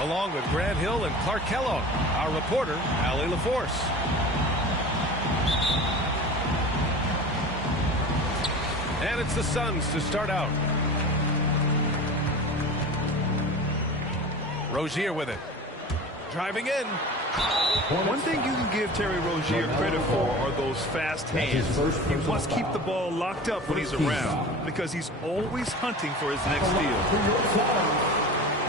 Along with Grant Hill and Clark Kellogg, our reporter, Allie LaForce. And it's the Suns to start out. Rozier with it. Driving in. One thing you can give Terry Rozier credit for are those fast hands. He must keep the ball locked up when he's around because he's always hunting for his next steal.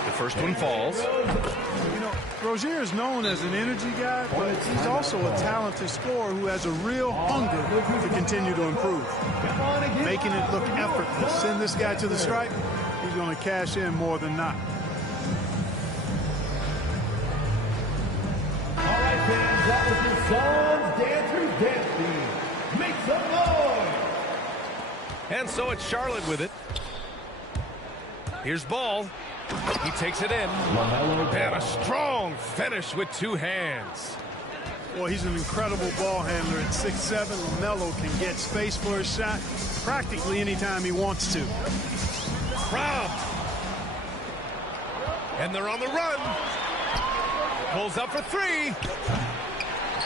The first one falls. You know, Rozier is known as an energy guy, but he's also a talented scorer who has a real hunger to continue to improve. Making it look effortless. Send this guy to the stripe, he's going to cash in more than not. All right, fans, that was the Suns Dancers Dance Team. Make some noise! And so it's Charlotte with it. Here's Ball. He takes it in. And a strong finish with two hands. Boy, he's an incredible ball handler at 6'7". LaMelo can get space for his shot practically anytime he wants to. Robbed. And they're on the run. Pulls up for three.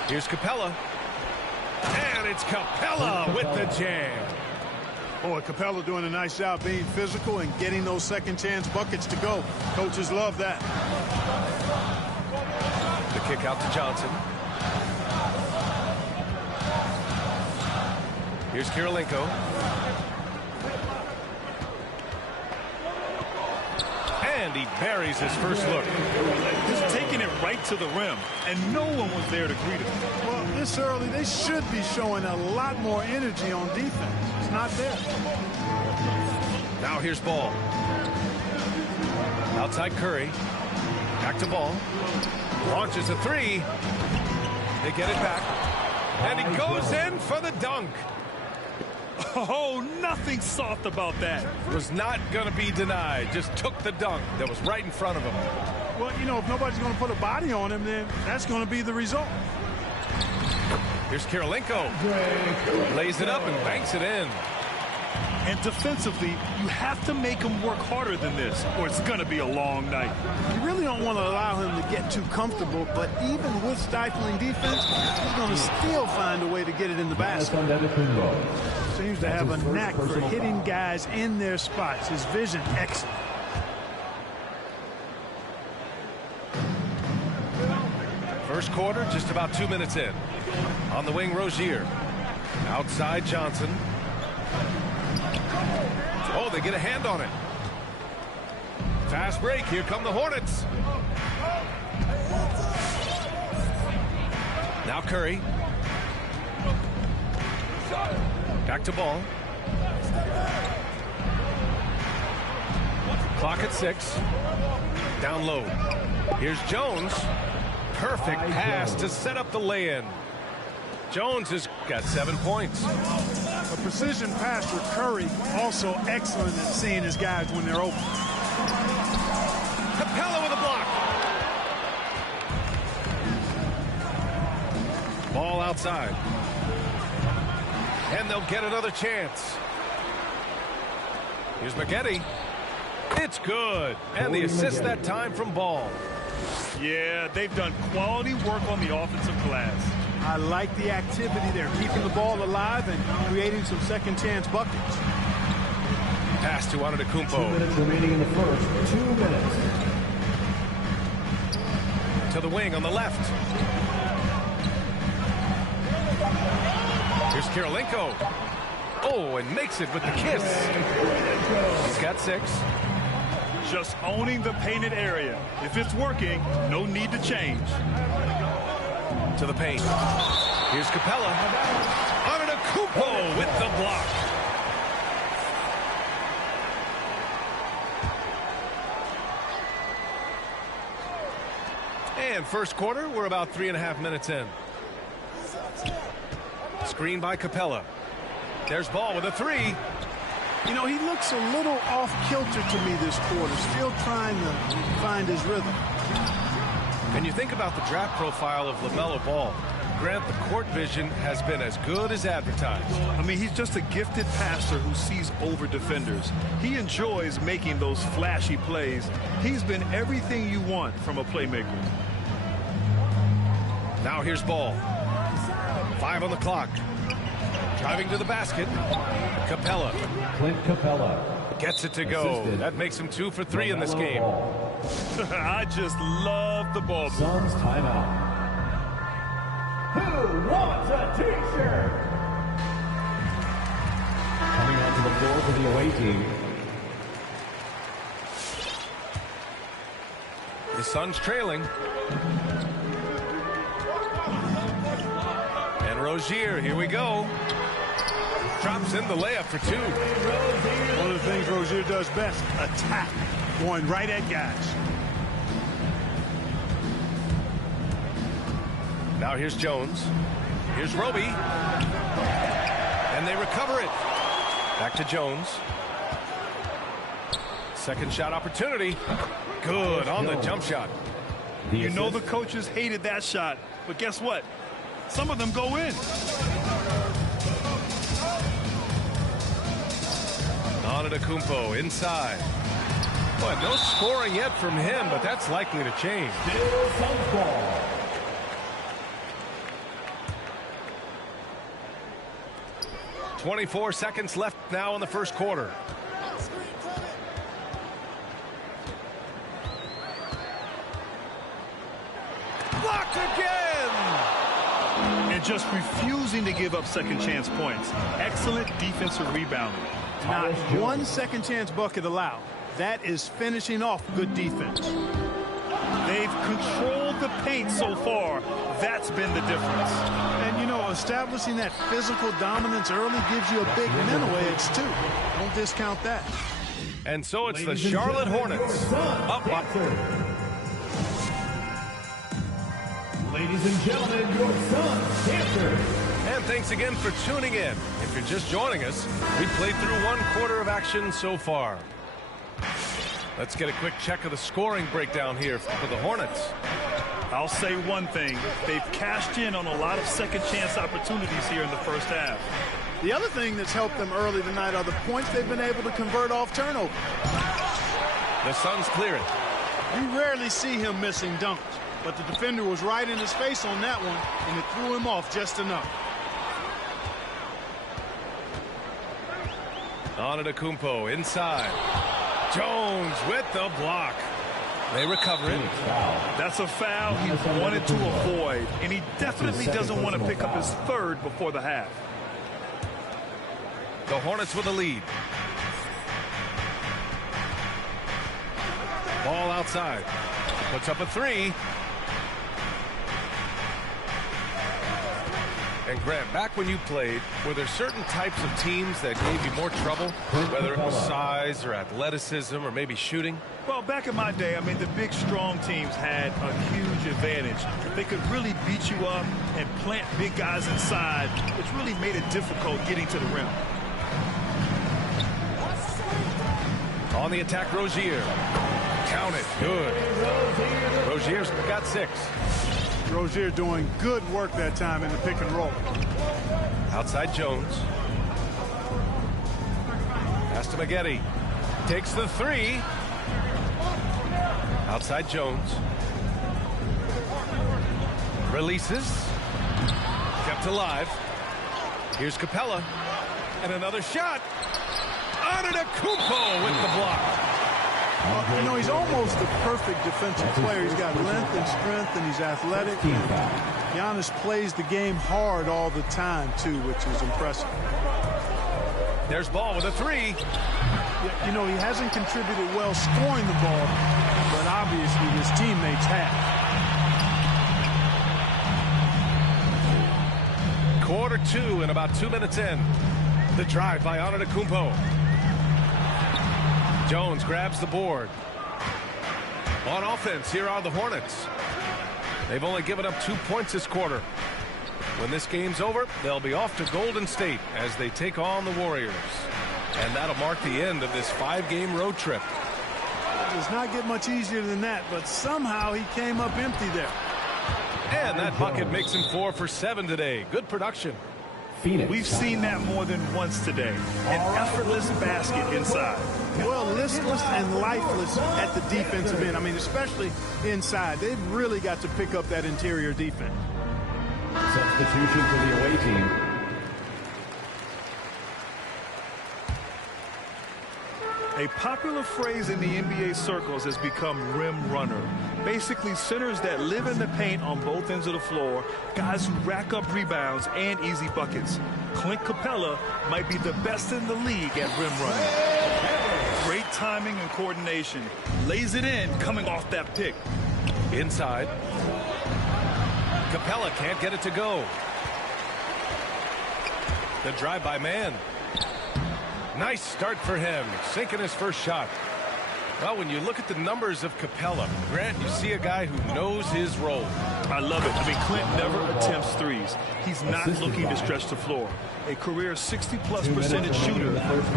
Here's Capella. And it's Capella with the jam. Boy, Capella doing a nice job being physical and getting those second chance buckets to go. Coaches love that. The kick out to Johnson. Here's Kirilenko. And he buries his first look. He's taking it right to the rim, and no one was there to greet him. Well, this early, they should be showing a lot more energy on defense. It's not there. Now here's Ball. Outside Curry. Back to Ball. Launches a three. They get it back. And he goes in for the dunk. Oh, nothing soft about that. Was not going to be denied. Just took the dunk that was right in front of him. Well, you know, if nobody's going to put a body on him, then that's going to be the result. Here's Kirilenko. Lays it up and banks it in. And defensively, you have to make him work harder than this, or it's going to be a long night. You really don't want to allow him to get too comfortable, but even with stifling defense, he's going to still find a way to get it in the basket. Seems to have a knack for hitting guys in their spots. His vision, excellent. First quarter, just about 2 minutes in. On the wing, Rozier. Outside, Johnson. Oh, they get a hand on it. Fast break. Here come the Hornets. Now Curry. Back to Ball. Clock at 6. Down low. Here's Jones. Perfect pass to set up the lay-in. Jones has got 7 points. A precision pass for Curry, also excellent at seeing his guys when they're open. Capella with a block. Ball outside. And they'll get another chance. Here's McGetty. It's good. And the assist that time from Ball. Yeah, they've done quality work on the offensive glass. I like the activity there, keeping the ball alive and creating some second chance buckets. Pass to Antetokounmpo. 2 minutes remaining in the first. 2 minutes. To the wing on the left. Kirilenko. Oh, and makes it with the kiss. He's got 6. Just owning the painted area. If it's working, no need to change. To the paint. Here's Capella. Antetokounmpo with the block. And first quarter, we're about 3.5 minutes in. Screen by Capella. There's Ball with a 3. You know, he looks a little off kilter to me this quarter, still trying to find his rhythm. And you think about the draft profile of LaMelo Ball. Grant, the court vision has been as good as advertised. I mean, he's just a gifted passer who sees over defenders. He enjoys making those flashy plays. He's been everything you want from a playmaker. Now here's Ball. 5 on the clock. Driving to the basket. Capella. Clint Capella Gets it to go. That makes him 2 for 3 in this game. I just love the ball. Suns timeout. Who wants a t-shirt? Coming onto the floor for the away team. The Suns trailing. And Rozier, here we go. Drops in the layup for 2. One of the things Rozier does best, attack, going right at guys. Now here's Jones. Here's Roby. And they recover it. Back to Jones. Second shot opportunity. Good on the jump shot. You know the coaches hated that shot, but guess what? Some of them go in. Antetokounmpo inside. Boy, no scoring yet from him, but that's likely to change. Still Suns ball. .24 seconds left now in the first quarter. Blocked again! And just refusing to give up second chance points. Excellent defensive rebounding. Not one second chance bucket allowed. That is finishing off good defense. They've controlled the paint so far. That's been the difference. And, you know, establishing that physical dominance early gives you a big mental edge, too. Don't discount that. And so it's the Charlotte Hornets. Up by... Ladies and gentlemen, your Suns dancers. And thanks again for tuning in. If you're just joining us, we played through 1 quarter of action so far. Let's get a quick check of the scoring breakdown here for the Hornets. I'll say one thing. They've cashed in on a lot of second chance opportunities here in the first half. The other thing that's helped them early tonight are the points they've been able to convert off turnover. The Suns clear it. You rarely see him missing dunks, but the defender was right in his face on that one, and it threw him off just enough. Antetokounmpo inside. Jones with the block. They recover it. That's a foul he wanted to avoid, and he definitely doesn't want to pick up his 3rd before the half. The Hornets with a lead. Ball outside. Puts up a 3. And Grant, back when you played, were there certain types of teams that gave you more trouble, whether it was size or athleticism or maybe shooting? Well, back in my day, I mean, the big, strong teams had a huge advantage. They could really beat you up and plant big guys inside, which really made it difficult getting to the rim. On the attack, Rozier. Count it. Good. Rozier's got 6. Rozier doing good work that time in the pick and roll. Outside Jones. Pass to Maggette. Takes the 3. Outside Jones. Releases. Kept alive. Here's Capella. And another shot. Antetokounmpo with the block. You know, he's almost the perfect defensive player. He's got length and strength, and he's athletic. Giannis plays the game hard all the time, too, which is impressive. There's Ball with a three. You know, he hasn't contributed well scoring the ball, but obviously his teammates have. Quarter two and about 2 minutes in. The drive by Antetokounmpo. Jones grabs the board. On offense, here are the Hornets. They've only given up 2 points this quarter. When this game's over, they'll be off to Golden State as they take on the Warriors. And that'll mark the end of this 5-game road trip. It does not get much easier than that, but somehow he came up empty there. And that bucket makes him 4 for 7 today. Good production. We've seen that more than once today. An effortless basket inside. Well, listless and lifeless at the defensive end. I mean, especially inside. They've really got to pick up that interior defense. Substitution for the away team. A popular phrase in the NBA circles has become rim runner. Basically, centers that live in the paint on both ends of the floor, guys who rack up rebounds and easy buckets. Clint Capella might be the best in the league at rim running. Great timing and coordination. Lays it in coming off that pick. Inside. Capella can't get it to go. The drive by man. Nice start for him, sinking his first shot. Well, when you look at the numbers of Capella, Grant, you see a guy who knows his role. I love it. I mean, Clint never attempts threes. He's not looking to stretch the floor. A career 60+% shooter.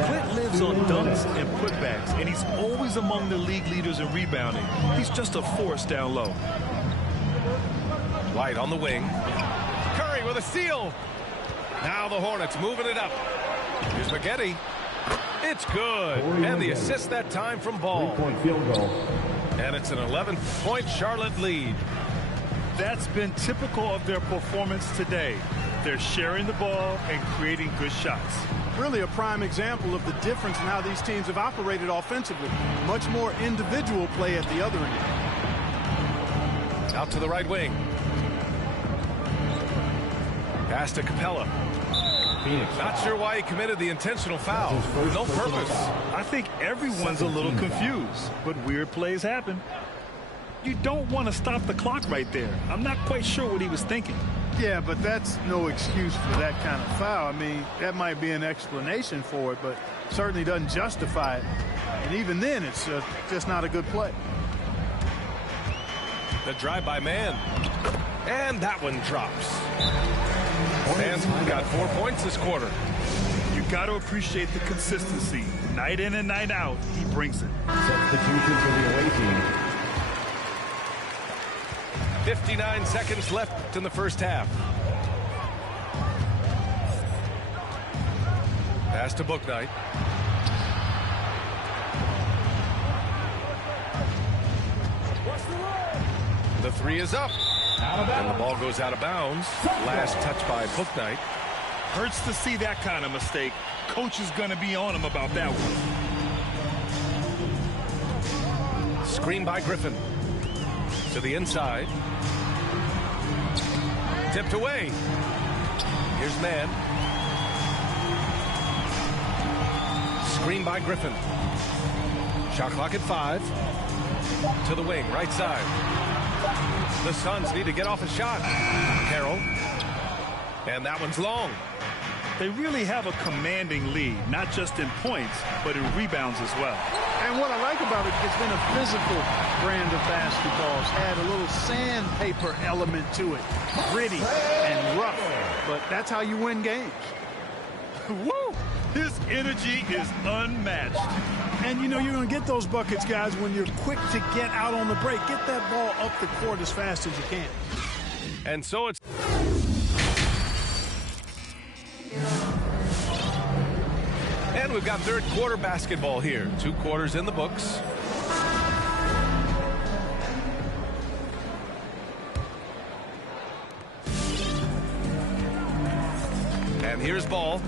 Clint lives on dunks and putbacks, and he's always among the league leaders in rebounding. He's just a force down low. White on the wing. Curry with a steal. Now the Hornets moving it up. Here's Spaghetti. It's good. And the assist that time from Ball. 3-point field goal. And it's an 11-point Charlotte lead. That's been typical of their performance today. They're sharing the ball and creating good shots. Really a prime example of the difference in how these teams have operated offensively. Much more individual play at the other end. Out to the right wing. Pass to Capella. Not sure why he committed the intentional foul. No purpose. I think everyone's a little confused, but weird plays happen. You don't want to stop the clock right there. I'm not quite sure what he was thinking. Yeah, but that's no excuse for that kind of foul. I mean, that might be an explanation for it, but certainly doesn't justify it. And even then, it's just not a good play. The drive by man. And that one drops. Man's got 4 points this quarter. You got to appreciate the consistency. Night in and night out, he brings it. Substitution for the away team. 59 seconds left in the first half. Pass to Bouknight. The three is up. And the ball goes out of bounds. Last touch by Bouknight. Hurts to see that kind of mistake. Coach is going to be on him about that one. Screen by Griffin. To the inside. Tipped away. Here's man. Screen by Griffin. Shot clock at 5. To the wing, right side. The Suns need to get off a shot. Carroll. And that one's long. They really have a commanding lead, not just in points, but in rebounds as well. And what I like about it, it's been a physical brand of basketball. It's had a little sandpaper element to it. Gritty and rough. But that's how you win games. Woo! His energy is unmatched. And, you know, you're going to get those buckets, guys, when you're quick to get out on the break. Get that ball up the court as fast as you can. And so it's... And we've got third quarter basketball here. 2 quarters in the books. And here's Ball.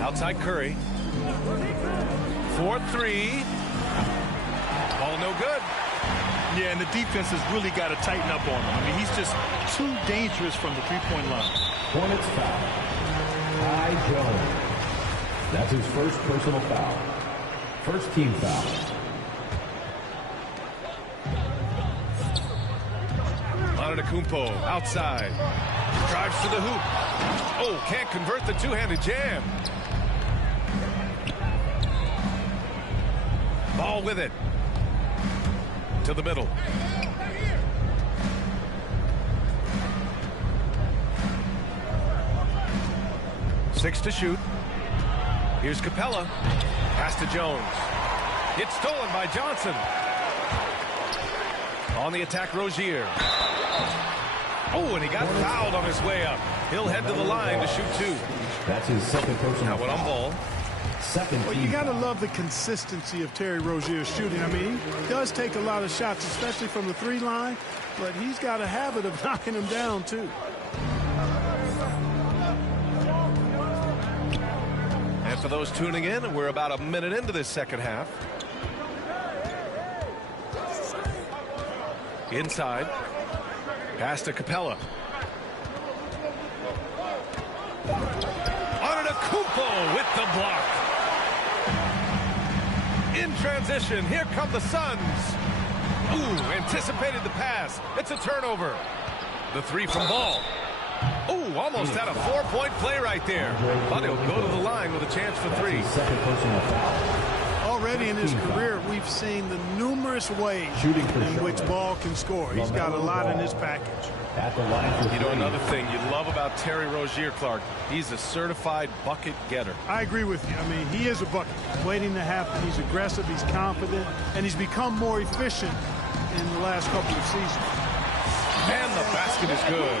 Outside Curry. 4-3. Ball no good. Yeah, and the defense has really got to tighten up on him. I mean, he's just too dangerous from the three-point line. Hornets foul. Ty Jones. That's his first personal foul. First team foul. Antetokounmpo outside. Drives to the hoop. Oh, can't convert the two-handed jam. Ball with it. To the middle. Six to shoot. Here's Capella. Pass to Jones. It's stolen by Johnson. On the attack, Rozier. Oh, and he got fouled on his way up. He'll head to the line to shoot two. That's his second personal Now one on ball. Well, you got to love the consistency of Terry Rozier's shooting. I mean, he does take a lot of shots, especially from the three line, but he's got a habit of knocking them down, too. And for those tuning in, we're about a minute into this second half. Inside. Pass to Capella. Antetokounmpo with the block. In transition, here come the Suns. Ooh, anticipated the pass. It's a turnover. The three from Ball. Ooh, almost had a four-point play right there. But he'll go to the line with a chance for three. Second personal foul. Already in his career, we've seen the numerous ways in which Ball can score. He's got a lot in his package. At the line for You know, another thing you love about Terry Rozier, Clark, he's a certified bucket getter. I agree with you. I mean, he is a bucket. Waiting to happen. He's aggressive. He's confident. And he's become more efficient in the last couple of seasons. And the basket is good.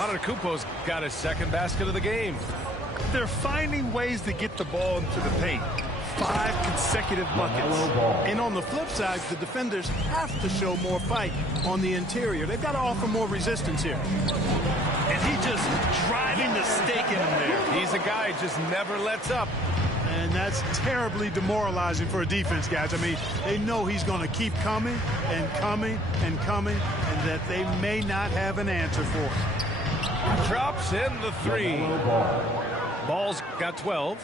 Antetokounmpo's got his second basket of the game. They're finding ways to get the ball into the paint. 5 consecutive buckets. And on the flip side, the defenders have to show more fight on the interior. They've got to offer more resistance here. And he just driving the stake in him there. He's a guy who just never lets up. And that's terribly demoralizing for a defense, guys. I mean, they know he's going to keep coming and coming and coming, and that they may not have an answer for it. Drops in the three. Ball's got 12.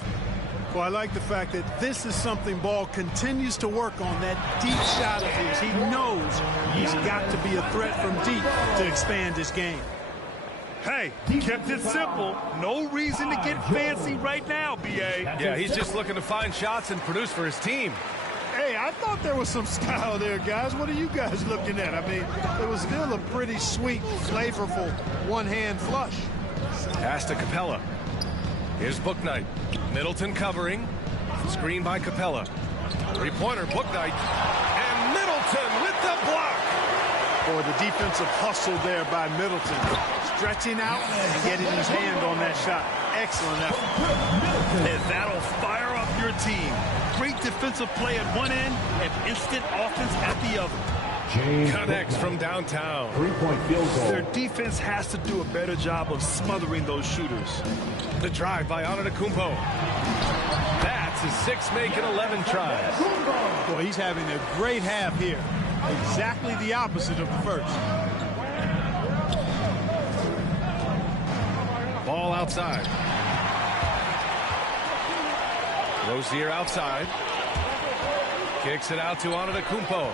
Well, I like the fact that this is something Ball continues to work on, that deep shot of his. He knows he's got to be a threat from deep to expand his game. Hey, kept it simple. No reason to get fancy right now, B.A. Yeah, he's just looking to find shots and produce for his team. Hey, I thought there was some style there, guys. What are you guys looking at? I mean, it was still a pretty sweet, flavorful one-hand flush. Pass to Capella. Here's Bouknight. Middleton covering. Screen by Capella. Three-pointer, Bouknight. And Middleton with the block. Boy, the defensive hustle there by Middleton. Stretching out and getting his hand on that shot. Excellent effort. And that'll fire up your team. Great defensive play at one end and instant offense at the other. Connects from downtown. Three-point field goal. Their defense has to do a better job of smothering those shooters. The drive by Antetokounmpo. That's his 6 make and 11 tries. Boy, he's having a great half here. Exactly the opposite of the first. Ball outside. Rozier outside. Kicks it out to Antetokounmpo.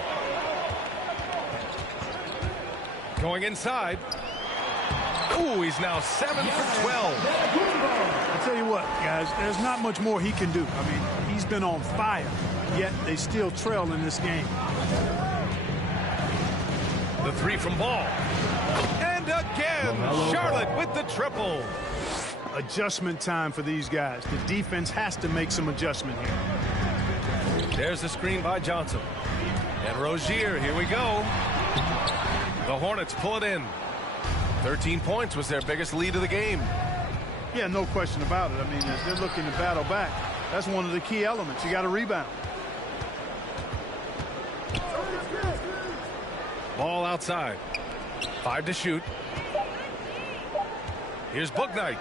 Going inside. Ooh, he's now 7 for 12. I tell you what, guys, there's not much more he can do. I mean, he's been on fire, yet they still trail in this game. The three from Ball. And again, Charlotte with the triple. Adjustment time for these guys. The defense has to make some adjustment here. There's the screen by Johnson. And Rozier, here we go. The Hornets pull it in. 13 points was their biggest lead of the game. Yeah, no question about it. I mean, as they're looking to battle back, that's one of the key elements. You got to rebound. Ball outside. 5 to shoot. Here's Bouknight.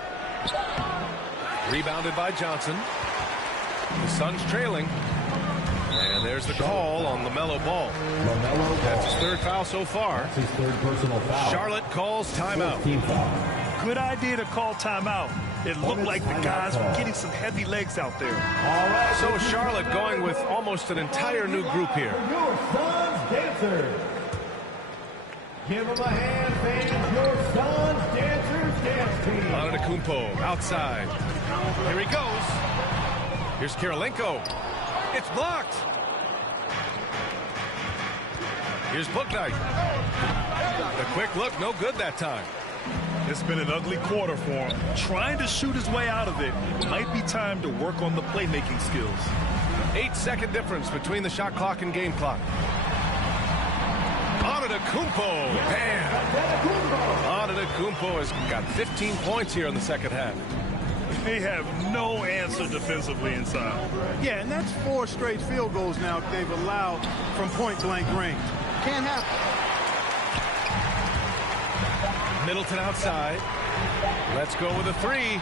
Rebounded by Johnson. The Suns trailing. And And there's the call on LaMelo Ball. That's his third foul so far. That's his third personal foul. Charlotte calls timeout. Team foul. Good idea to call timeout. It looked like the guys were getting some heavy legs out there. All right. So Charlotte going with almost an entire new group here. Your son's dancers. Give them a hand, fans. Your son's dancers dance team. Antetokounmpo outside. Here he goes. Here's Kirilenko. It's blocked. Here's Bouknight. The quick look, no good that time. It's been an ugly quarter for him. Trying to shoot his way out of it. Might be time to work on the playmaking skills. 8-second difference between the shot clock and game clock. Antetokounmpo. Bam. Antetokounmpo has got 15 points here in the second half. They have no answer defensively inside. Yeah, and that's 4 straight field goals now they've allowed from point-blank range. Can't happen. Middleton outside. Let's go with a 3.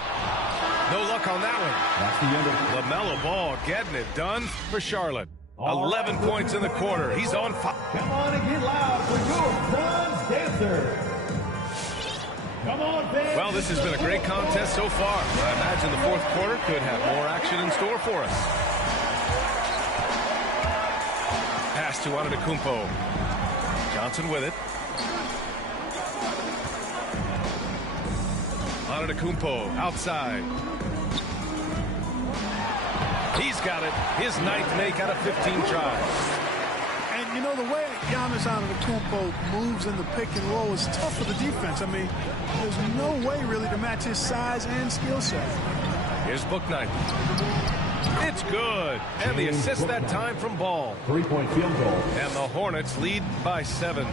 No luck on that one. That's the end of LaMelo Ball getting it done for Charlotte. 11 points in the quarter. He's on fire. Come on and get loud for your son's dancers. Come on, fans. Well, this has been a great contest so far. I imagine the fourth quarter could have more action in store for us. Pass to Antetokounmpo. Johnson with it. Antetokounmpo outside. He's got it. His 9th make out of 15 tries. And, you know, the way Giannis Antetokounmpo moves in the pick and roll is tough for the defense. I mean, there's no way really to match his size and skill set. Here's Bouknight. It's good. And the assist that time from Ball. 3-point field goal. And the Hornets lead by 7.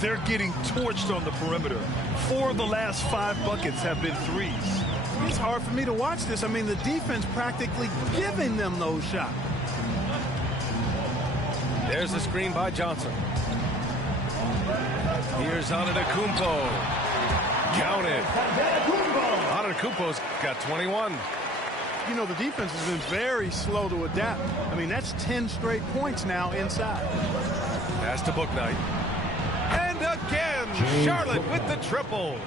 They're getting torched on the perimeter. 4 of the last 5 buckets have been threes. It's hard for me to watch this. I mean, the defense practically giving them those shots. There's the screen by Johnson. Here's Antetokounmpo. Count it. Antetokounmpo's got 21. You know, the defense has been very slow to adapt. I mean, that's 10 straight points now inside. Pass to Bouknight. And again, Charlotte with the triple.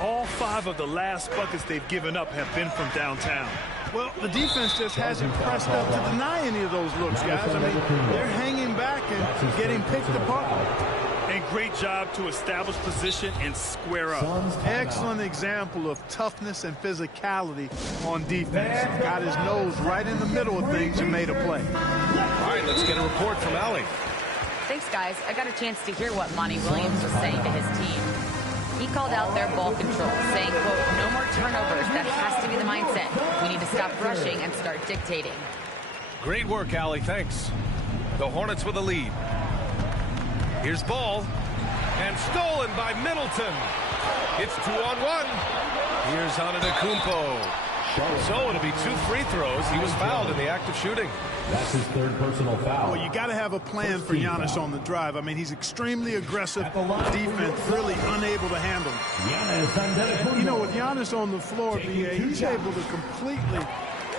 All 5 of the last buckets they've given up have been from downtown. Well, the defense just hasn't pressed up to deny any of those looks, guys. I mean, they're hanging back and getting picked apart. And great job to establish position and square up. Excellent example of toughness and physicality on defense. Got his nose right in the middle of things and made a play. All right, let's get a report from Allie. Thanks, guys. I got a chance to hear what Monty Williams was saying to his team. He called out their ball control, saying, quote, no more turnovers. That has to be the mindset. We need to stop rushing and start dictating. Great work, Allie. Thanks. The Hornets with a lead. Here's Ball. And stolen by Middleton. It's 2-on-1. Here's Antetokounmpo. So it'll be 2 free throws. He was fouled in the act of shooting. That's his third personal foul. Well, you got to have a plan for Giannis on the drive. I mean, he's extremely aggressive. Defense really unable to handle him. You know, with Giannis on the floor, BA, he's able to completely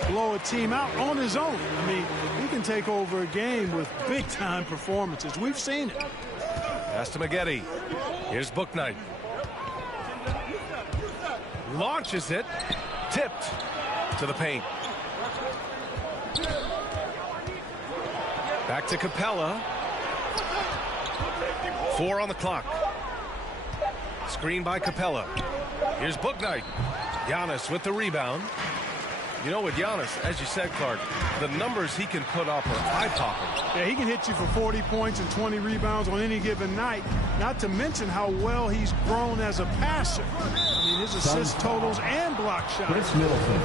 blow a team out on his own. I mean, he can take over a game with big-time performances. We've seen it. Pass to Maggette. Here's Bouknight. Launches it. Tipped to the paint. Back to Capella. 4 on the clock. Screen by Capella. Here's Bouknight. Giannis with the rebound. You know, with Giannis, as you said, Clark, the numbers he can put up are eye-popping. Yeah, he can hit you for 40 points and 20 rebounds on any given night, not to mention how well he's grown as a passer. I mean, his assist totals and block shots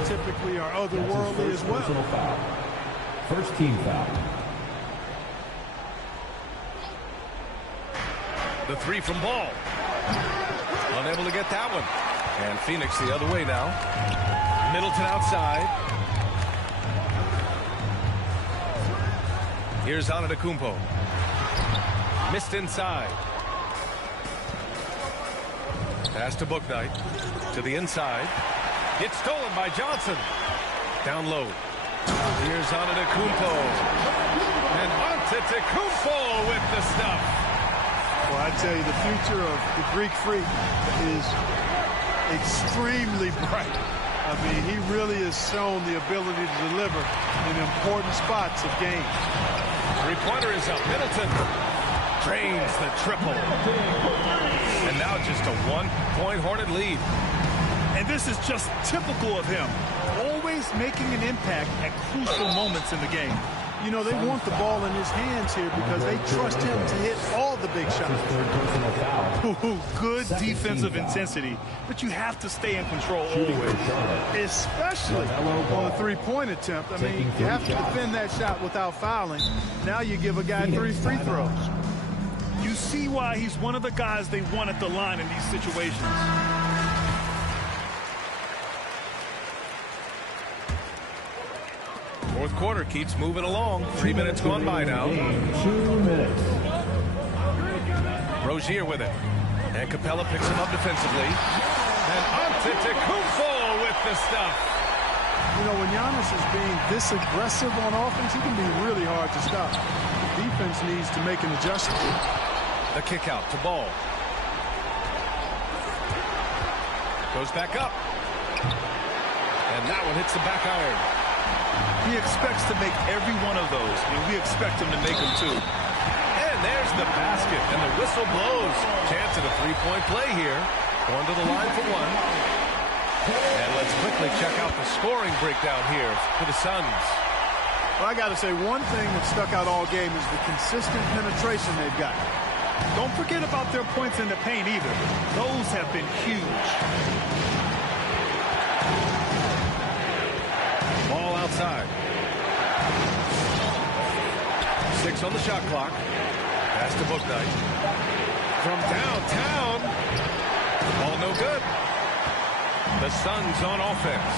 typically are otherworldly as well. Foul. First team foul. The 3 from Ball. Unable to get that one. And Phoenix the other way now. Middleton outside. Here's Antetokounmpo. Missed inside. Pass to Bouknight. To the inside. It's stolen by Johnson. Down low. Here's Antetokounmpo. And Antetokounmpo with the stuff. Well, I tell you, the future of the Greek Freak is extremely bright. I mean, he really has shown the ability to deliver in important spots of games. Three-pointer is up. Middleton drains the triple. And now just a one-point Hornet lead. And this is just typical of him. Always making an impact at crucial moments in the game. You know, they want the ball in his hands here because they trust him to hit all the big shots. Ooh, good defensive intensity, but you have to stay in control always. Especially on a three-point attempt. I mean, you have to defend that shot without fouling. Now you give a guy 3 free throws. You see why he's one of the guys they want at the line in these situations. Fourth quarter keeps moving along. 3 minutes gone by now. 2 minutes. Rozier with it. And Capella picks him up defensively. And Antetokounmpo with the stuff. You know, when Giannis is being this aggressive on offense, he can be really hard to stop. The defense needs to make an adjustment. The kick out to Ball. Goes back up. And that one hits the back iron. He expects to make every one of those, and we expect him to make them too. And there's the basket, and the whistle blows. Chance at a three-point play here. Going to the line for one. And let's quickly check out the scoring breakdown here for the Suns. Well, I got to say, one thing that stuck out all game is the consistent penetration they've got. Don't forget about their points in the paint either. Those have been huge. Ball outside. 6 on the shot clock. Pass to Bouknight. From downtown. Ball no good. The Suns on offense.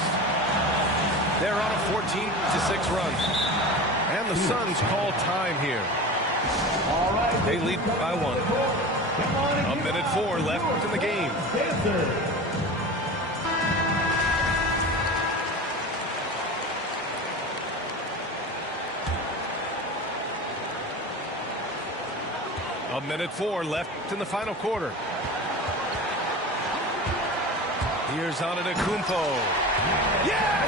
They're on a 14-6 run. And the Suns call time here. They lead by 1. 1:04 left in the game. A minute 4 left in the final quarter. Here's Antetokounmpo. Yes!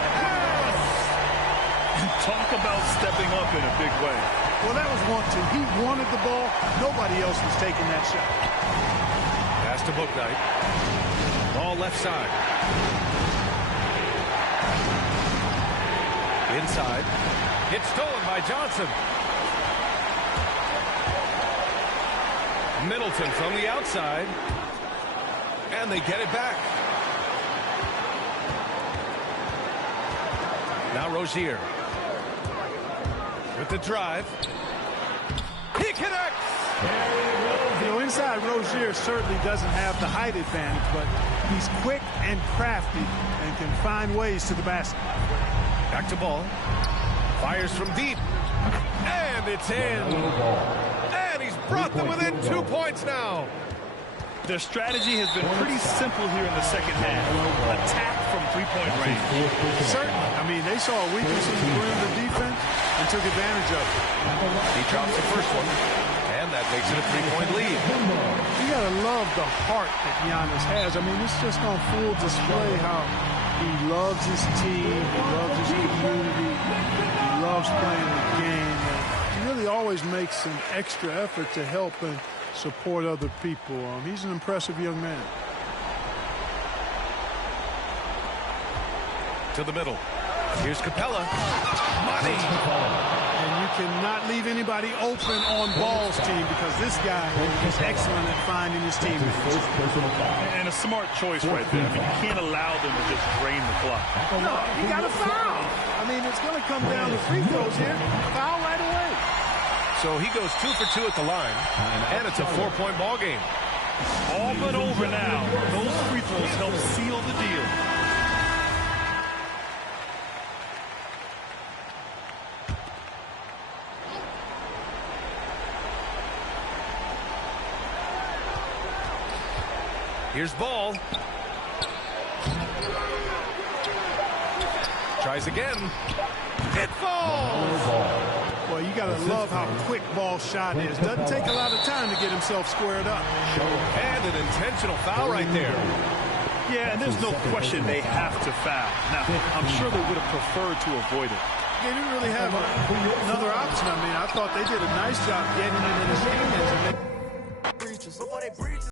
Talk about stepping up in a big way. Well, that was 1-2. He wanted the ball. Nobody else was taking that shot. Pass to Bouknight. Ball left side. Inside. It's stolen by Johnson. Middleton from the outside. And they get it back. Now Rozier. With the drive. He connects! You know, inside Rozier certainly doesn't have the height advantage, but he's quick and crafty and can find ways to the basket. Back to Ball. Fires from deep. And it's in. And he's brought them within 2 points now. Their strategy has been pretty simple here in the second half. Attack from three-point range. Certainly. I mean, they saw a weakness in the perimeter defense and took advantage of it. He drops the first one, and that makes it a 3-point lead. You got to love the heart that Giannis has. I mean, it's just on full display how he loves his team, he loves his community, he loves playing the game. And he really always makes an extra effort to help and support other people. He's an impressive young man. To the middle. Here's Capella. Money. And you cannot leave anybody open on Ball's team because this guy is excellent at finding his teammates. And a smart choice right there. I mean, you can't allow them to just drain the clock. No, you got to foul. I mean, it's going to come down to free throws here. Foul right away. So he goes 2 for 2 at the line, and it's a 4-point ball game. All but over now. Those free throws help seal the deal. Here's Ball. Tries again. It falls. Well, you got to love how quick ball shot is. Doesn't take a lot of time to get himself squared up. And an intentional foul right there. Yeah, and there's no question they have to foul. Now, I'm sure they would have preferred to avoid it. They didn't really have another option. I mean, I thought they did a nice job getting it in his hands. And